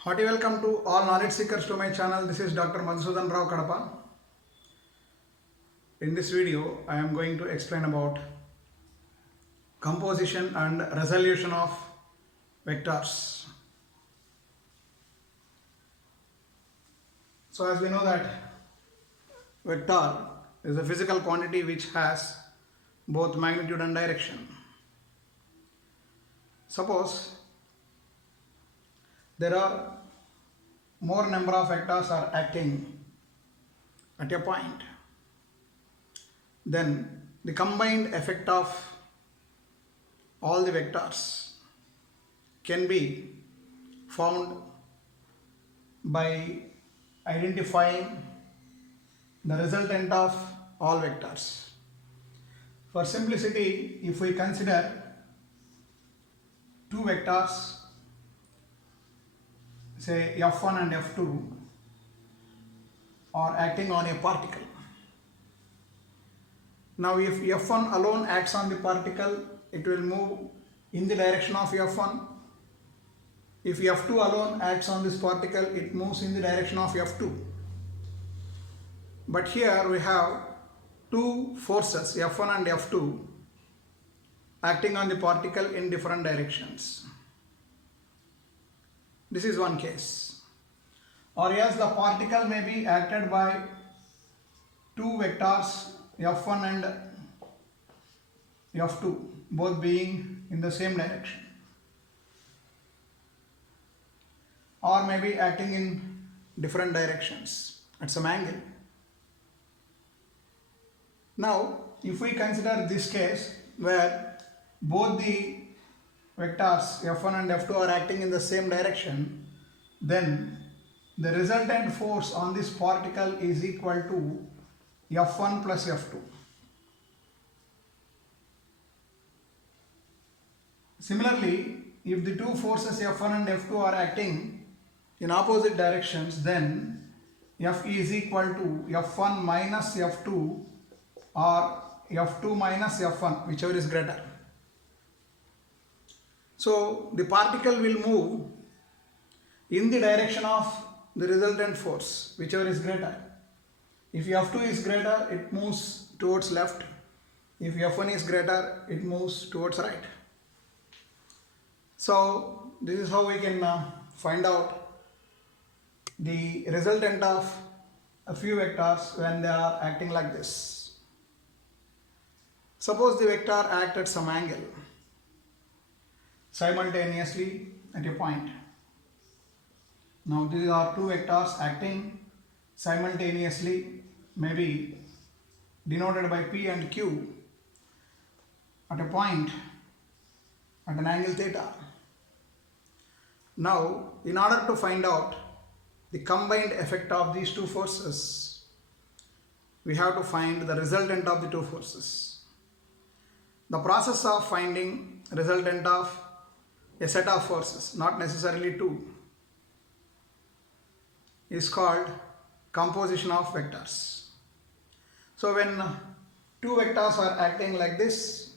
Hearty welcome to all knowledge seekers to my channel. This is Dr. Madhusudan Rao Kadapa. In this video, I am going to explain about composition and resolution of vectors. So as we know that vector is a physical quantity which has both magnitude and direction. Suppose there are more number of vectors are acting at a point, then the combined effect of all the vectors can be found by identifying the resultant of all vectors. For simplicity, if we consider two vectors, say F1 and F2, are acting on a particle. Now if F1 alone acts on the particle, it will move in the direction of F1. If F2 alone acts on this particle, it moves in the direction of F2. But here we have two forces, F1 and F2, acting on the particle in different directions. This is one case. Or else the particle may be acted by two vectors F1 and F2, both being in the same direction, or maybe acting in different directions at some angle. Now if we consider this case where both the vectors F1 and F2 are acting in the same direction, then the resultant force on this particle is equal to F1 plus F2. Similarly, if the two forces F1 and F2 are acting in opposite directions, then F is equal to F1 minus F2 or F2 minus F1, whichever is greater. So the particle will move in the direction of the resultant force, whichever is greater. If F2 is greater, it moves towards left. If F1 is greater, it moves towards right. So this is how we can find out the resultant of a few vectors when they are acting like this. Suppose the vector act at some angle simultaneously at a point. Now these are two vectors acting simultaneously, maybe denoted by P and Q, at a point at an angle theta. Now in order to find out the combined effect of these two forces, we have to find the resultant of the two forces. The process of finding resultant of a set of forces, not necessarily two, is called composition of vectors. So when two vectors are acting like this,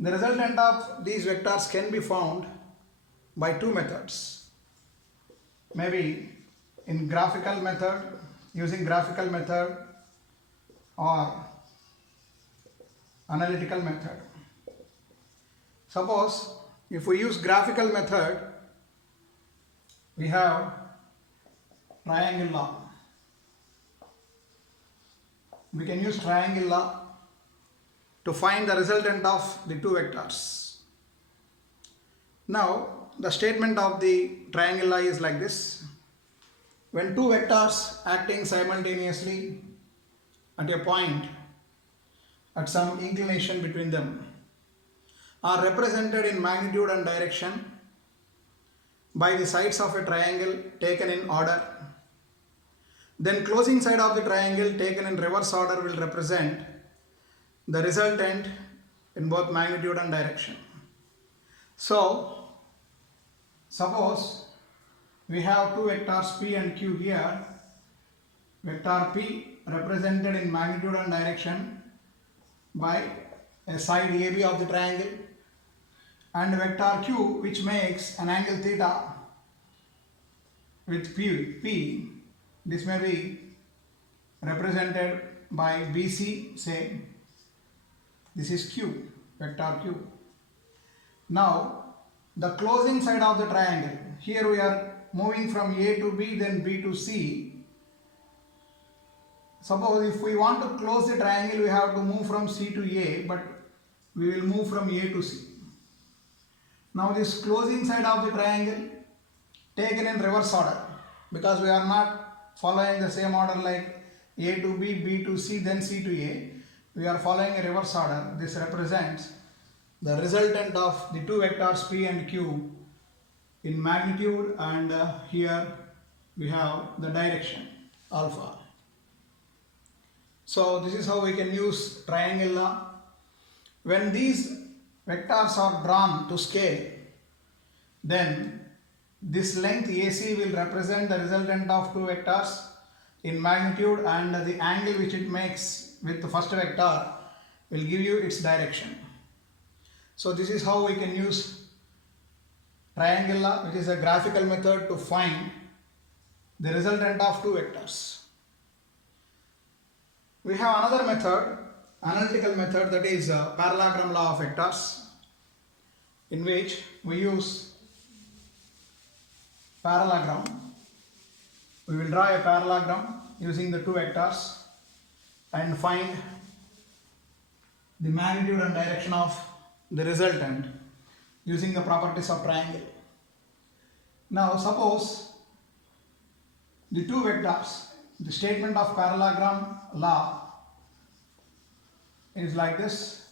the resultant of these vectors can be found by two methods. Maybe in graphical method, using graphical method, or analytical method. Suppose if we use graphical method, we have triangle law. We can use triangle law to find the resultant of the two vectors. Now the statement of the triangle law is like this: when two vectors acting simultaneously at a point at some inclination between them are represented in magnitude and direction by the sides of a triangle taken in order, then closing side of the triangle taken in reverse order will represent the resultant in both magnitude and direction. So suppose we have two vectors P and Q here. Vector P represented in magnitude and direction by a side AB of the triangle, and vector Q which makes an angle theta with P, this may be represented by BC, say this is Q, vector Q. Now the closing side of the triangle, here we are moving from A to B, then B to C. Suppose if we want to close the triangle, we have to move from C to A, but we will move from A to C. Now this closing side of the triangle taken in reverse order, because we are not following the same order like A to B, B to C, then C to A. We are following a reverse order. This represents the resultant of the two vectors P and Q in magnitude, and here we have the direction alpha. So this is how we can use triangle law. When these vectors are drawn to scale, then this length AC will represent the resultant of two vectors in magnitude, and the angle which it makes with the first vector will give you its direction. So this is how we can use triangle law, which is a graphical method to find the resultant of two vectors. We have another method, analytical method, that is parallelogram law of vectors, in which we use parallelogram. We will draw a parallelogram using the two vectors and find the magnitude and direction of the resultant using the properties of triangle. Now suppose the two vectors, the statement of parallelogram law is like this.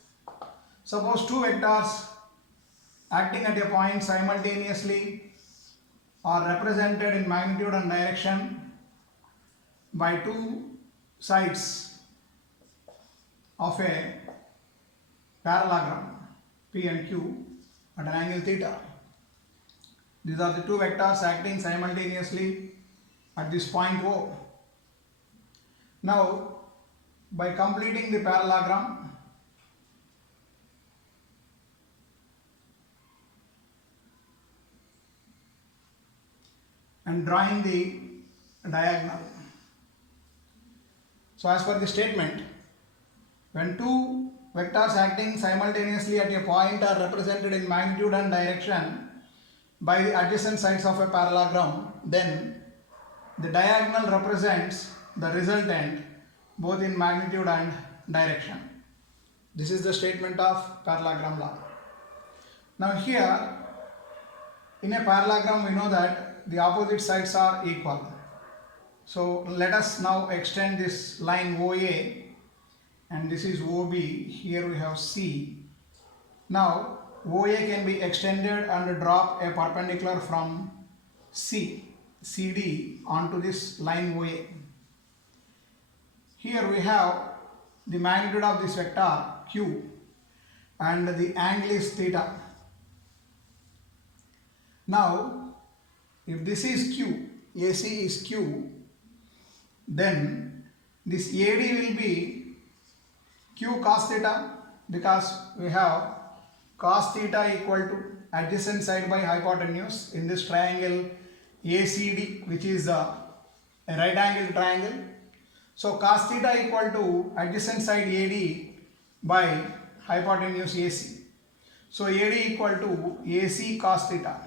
Suppose two vectors acting at a point simultaneously are represented in magnitude and direction by two sides of a parallelogram P and Q at an angle theta. These are the two vectors acting simultaneously at this point O. Now, by completing the parallelogram, and drawing the diagonal. So as per the statement, when two vectors acting simultaneously at a point are represented in magnitude and direction by the adjacent sides of a parallelogram, then the diagonal represents the resultant both in magnitude and direction. This is the statement of parallelogram law. Now here, in a parallelogram, we know that the opposite sides are equal. So let us now extend this line OA, and this is OB. Here we have C. Now OA can be extended and drop a perpendicular from CD onto this line OA. Here we have the magnitude of this vector Q and the angle is theta. Now if this is Q, AC is Q, then this AD will be Q cos theta, because we have cos theta equal to adjacent side by hypotenuse in this triangle ACD, which is a right angle triangle. So cos theta equal to adjacent side AD by hypotenuse AC. So AD equal to AC cos theta.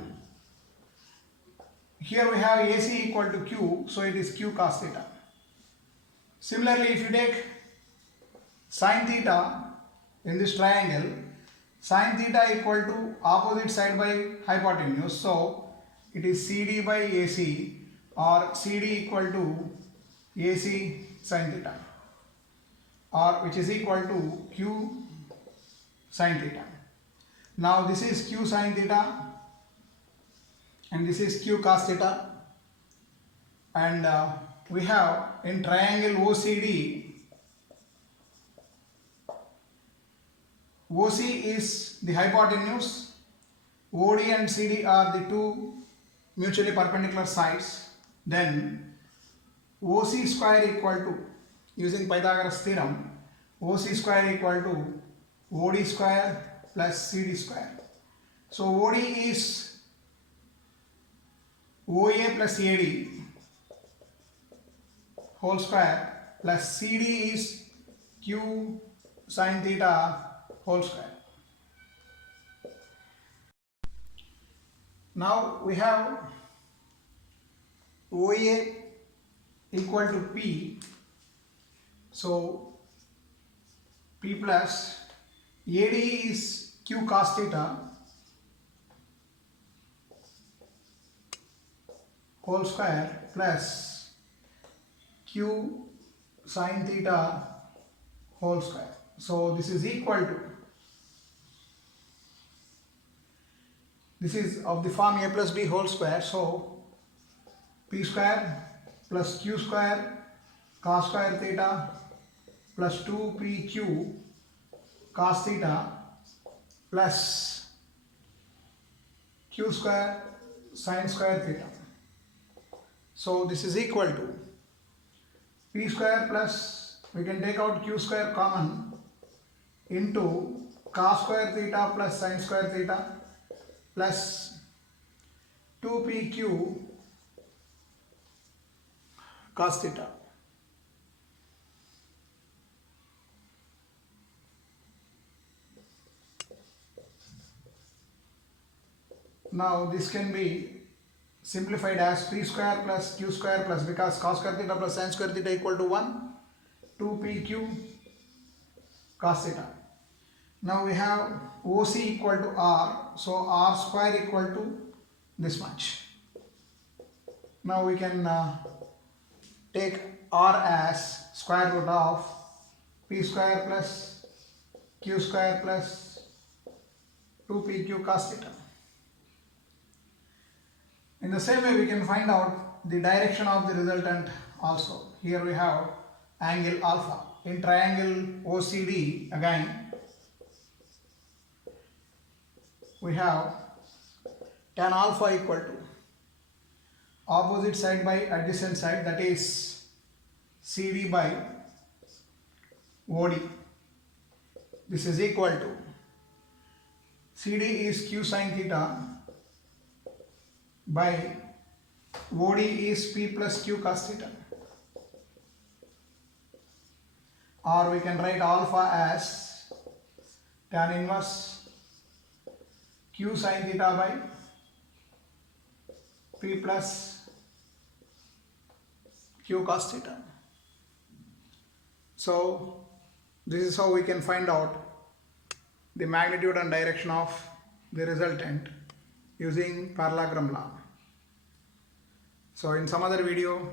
Here we have AC equal to Q, so it is Q cos theta. Similarly, if you take sin theta in this triangle, sin theta equal to opposite side by hypotenuse, so it is CD by AC, or CD equal to AC sin theta, or which is equal to Q sin theta. Now this is Q sin theta and this is Q cos theta, and we have in triangle OCD, OC is the hypotenuse, OD and CD are the two mutually perpendicular sides, then OC square equal to, using Pythagoras theorem, OC square equal to OD square plus CD square. So OD is OA plus AD whole square plus CD is Q sin theta whole square. Now we have OA equal to P, so P plus AD is Q cos theta whole square plus Q sin theta whole square. So this is equal to, this is of the form A plus B whole square, so P square plus Q square cos square theta plus 2PQ cos theta plus Q square sin square theta. So this is equal to P square plus, we can take out Q square common, into cos square theta plus sin square theta plus 2PQ cos theta. Now this can be simplified as P square plus Q square plus, because cos square theta plus sin square theta equal to 1, 2PQ cos theta. Now we have OC equal to R, so R square equal to this much. Now we can take R as square root of P square plus Q square plus 2PQ cos theta. In the same way we can find out the direction of the resultant also. Here we have angle alpha. In triangle OCD again we have tan alpha equal to opposite side by adjacent side, that is CD by OD. This is equal to CD is Q sin theta by OD is P plus Q cos theta. Or we can write alpha as tan inverse Q sin theta by P plus Q cos theta. So this is how we can find out the magnitude and direction of the resultant using parallelogram law. So in some other video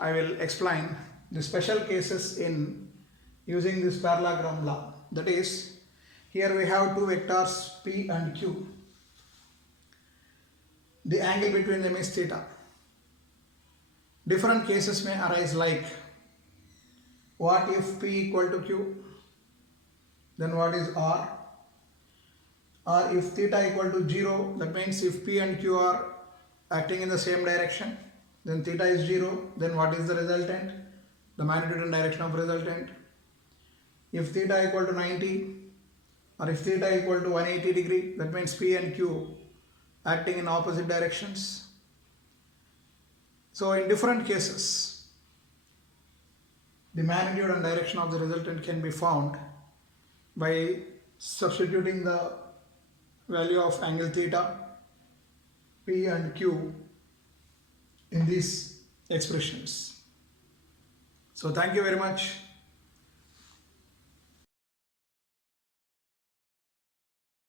I will explain the special cases in using this parallelogram law. That is, here we have two vectors P and Q. The angle between them is theta. Different cases may arise, like what if P equal to Q, then what is R? Or if theta equal to 0, that means if P and Q are acting in the same direction, then theta is 0, then what is the resultant? The magnitude and direction of resultant. If theta equal to 90 or if theta equal to 180 degree, that means P and Q acting in opposite directions. So in different cases, the magnitude and direction of the resultant can be found by substituting the value of angle theta, P and Q in these expressions. So thank you very much.